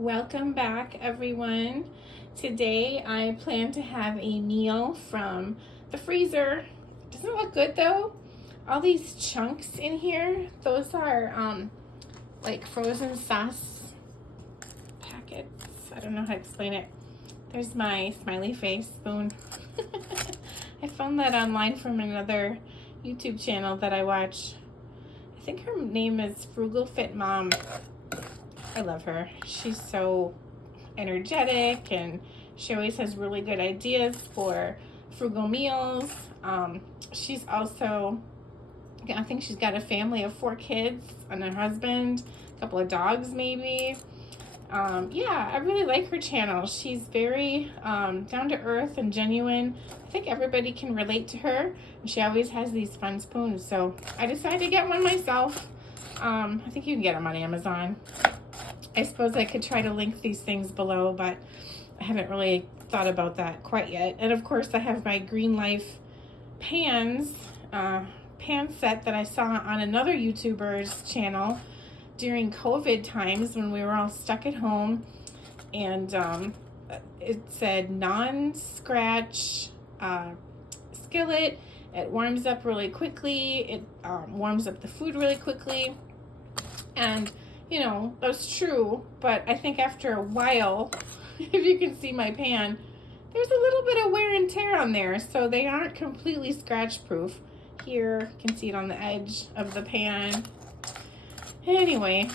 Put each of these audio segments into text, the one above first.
Welcome back, everyone. Today I plan to have a meal from the freezer. Doesn't look good though. All these chunks in here, those are like frozen sauce packets. I don't know how to explain it. There's my smiley face spoon. I found that online from another YouTube channel that I watch. I think her name is Frugal Fit Mom. I love her. She's so energetic and she always has really good ideas for frugal meals. She's also, I think she's got a family of 4 kids and a husband, a couple of dogs maybe. Yeah, I really like her channel. She's very down to earth and genuine. I think everybody can relate to her. And she always has these fun spoons. So I decided to get one myself. I think you can get them on Amazon. I suppose I could try to link these things below, but I haven't really thought about that quite yet. And of course I have my Green Life pan set that I saw on another YouTuber's channel during COVID times when we were all stuck at home. And it said non-scratch skillet. It warms up really quickly. It warms up the food really quickly. And you know, that's true, but I think after a while, if you can see my pan, there's a little bit of wear and tear on there, so they aren't completely scratch proof. Here, you can see it on the edge of the pan. Anyway,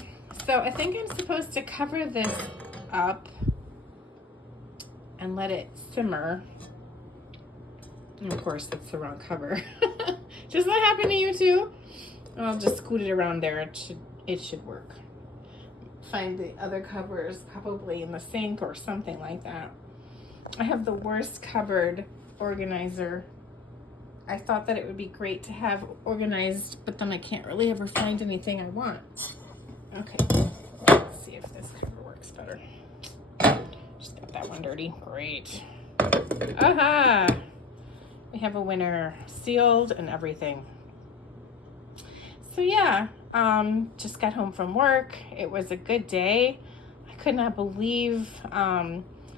so I think I'm supposed to cover this up and let it simmer. And of course, that's the wrong cover. Does that happen to you too? I'll just scoot it around there. It should work. Find the other covers probably in the sink or something like that. I have the worst cupboard organizer. I thought that it would be great to have organized, but then I can't really ever find anything I want. Okay, let's see if this cover works better. Just got that one dirty. Great. Aha! We have a winner, sealed and everything. So yeah, just got home from work. It was a good day. I could not believe,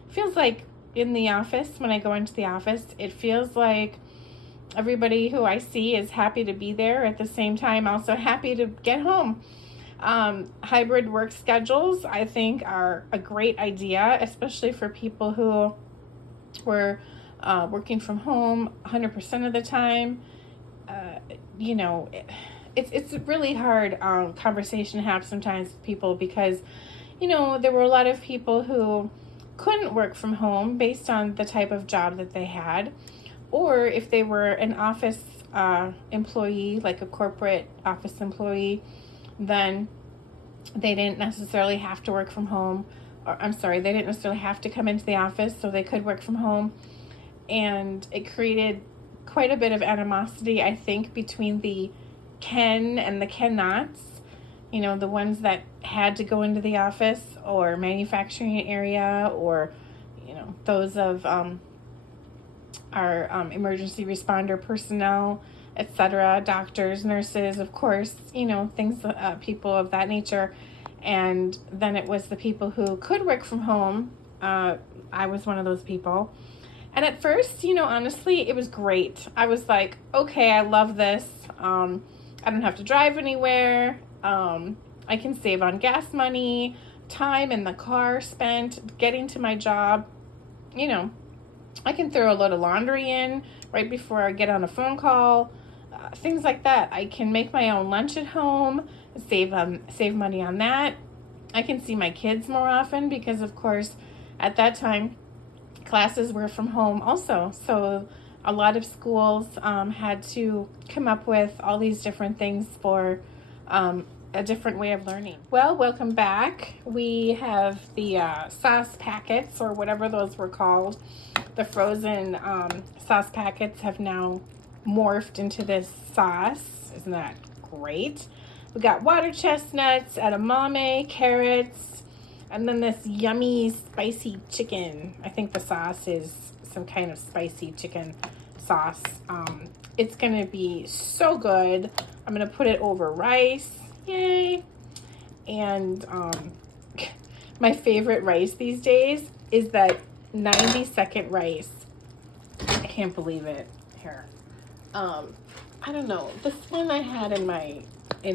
feels like in the office, when I go into the office, it feels like everybody who I see is happy to be there, at the same time also happy to get home. Hybrid work schedules, I think, are a great idea, especially for people who were working from home 100% of the time. You know, it's a really hard conversation to have sometimes with people because, you know, there were a lot of people who couldn't work from home based on the type of job that they had, or if they were an office employee, like a corporate office employee, then they didn't necessarily have to work from home. Or, I'm sorry, they didn't necessarily have to come into the office, so they could work from home. And it created quite a bit of animosity, I think, between the can and the cannots, you know, the ones that had to go into the office or manufacturing area, or, you know, those of our emergency responder personnel, etc., doctors, nurses, of course, you know, things, people of that nature. And then it was the people who could work from home. I was one of those people. And at first, you know, honestly, it was great. I was like, okay, I love this. I don't have to drive anywhere. I can save on gas money, time in the car spent getting to my job. You know, I can throw a load of laundry in right before I get on a phone call. Things like that. I can make my own lunch at home, save money on that. I can see my kids more often because, of course, at that time, classes were from home also. So a lot of schools had to come up with all these different things for a different way of learning. Well, welcome back. We have the sauce packets, or whatever those were called. The frozen sauce packets have now morphed into this sauce. Isn't that great? We got water chestnuts, edamame, carrots, and then this yummy spicy chicken. I think the sauce is some kind of spicy chicken sauce. It's gonna be so good. I'm gonna put it over rice. Yay. And my favorite rice these days is that 90-second rice. I can't believe it. Here. I don't know. This one I had in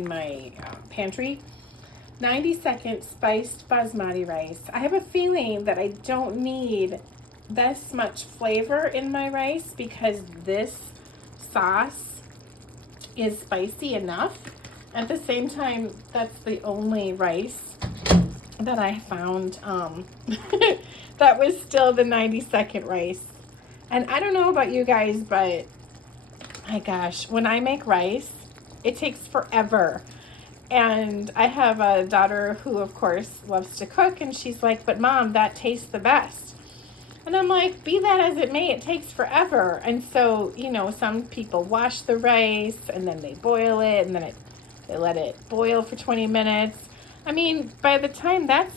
my pantry. 90-second spiced basmati rice. I have a feeling that I don't need this much flavor in my rice because this sauce is spicy enough. At the same time, that's the only rice that I found that was still the 90-second rice. And I don't know about you guys, but my gosh, when I make rice, it takes forever. And I have a daughter who, of course, loves to cook, and she's like, but Mom, that tastes the best. And I'm like, be that as it may, it takes forever. And so, you know, some people wash the rice, and then they boil it, and then they let it boil for 20 minutes. I mean, by the time that's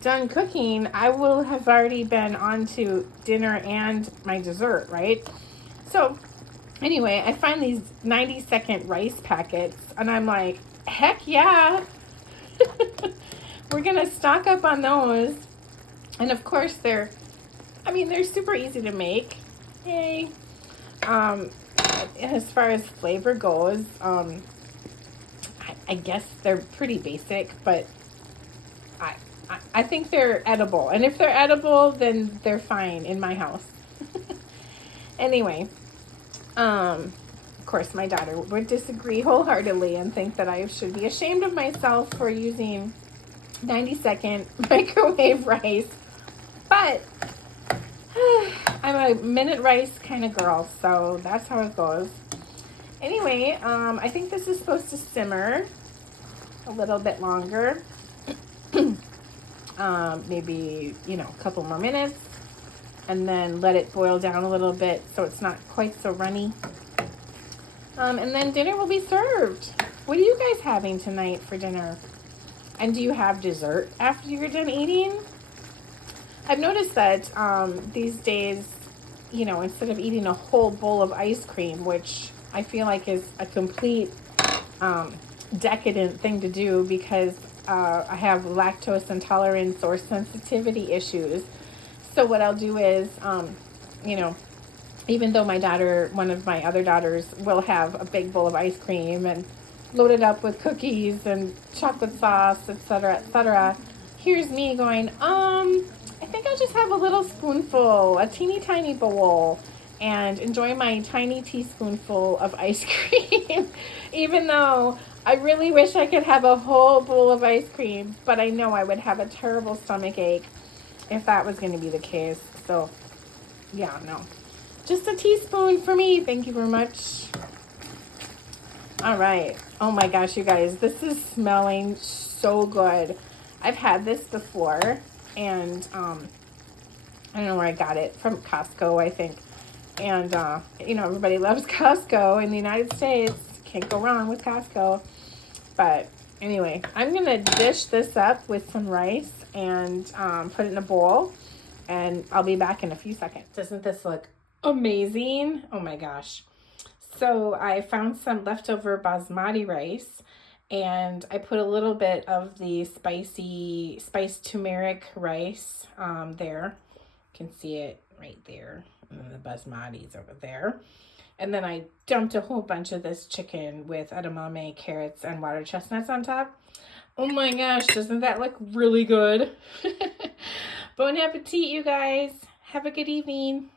done cooking, I will have already been on to dinner and my dessert, right? So anyway, I find these 90-second rice packets, and I'm like, heck yeah. We're gonna stock up on those. And of course they're super easy to make. Yay. As far as flavor goes, I guess they're pretty basic, but I think they're edible. And if they're edible, then they're fine in my house. Anyway, of course, my daughter would disagree wholeheartedly and think that I should be ashamed of myself for using 90-second microwave rice. But I'm a minute rice kind of girl, so that's how it goes. Anyway, I think this is supposed to simmer a little bit longer. Maybe, you know, a couple more minutes, and then let it boil down a little bit so it's not quite so runny. And then dinner will be served. What are you guys having tonight for dinner? And do you have dessert after you're done eating? I've noticed that these days, you know, instead of eating a whole bowl of ice cream, which I feel like is a complete decadent thing to do because I have lactose intolerance or sensitivity issues. So what I'll do is, you know, even though one of my other daughters will have a big bowl of ice cream and load it up with cookies and chocolate sauce, etc., here's me going, I think I'll just have a little spoonful, a teeny tiny bowl, and enjoy my tiny teaspoonful of ice cream, even though I really wish I could have a whole bowl of ice cream, but I know I would have a terrible stomach ache if that was going to be the case. So, yeah, no. Just a teaspoon for me. Thank you very much. All right. Oh my gosh, you guys, this is smelling so good. I've had this before, and I don't know where I got it, from Costco, I think. And, you know, everybody loves Costco in the United States. Can't go wrong with Costco. But anyway, I'm going to dish this up with some rice and put it in a bowl. And I'll be back in a few seconds. Doesn't this look amazing? Oh my gosh. So I found some leftover basmati rice, and I put a little bit of the spiced turmeric rice there. You can see it right there. And the basmati's over there. And then I dumped a whole bunch of this chicken with edamame, carrots, and water chestnuts on top. Oh my gosh, doesn't that look really good? Bon appetit, you guys. Have a good evening.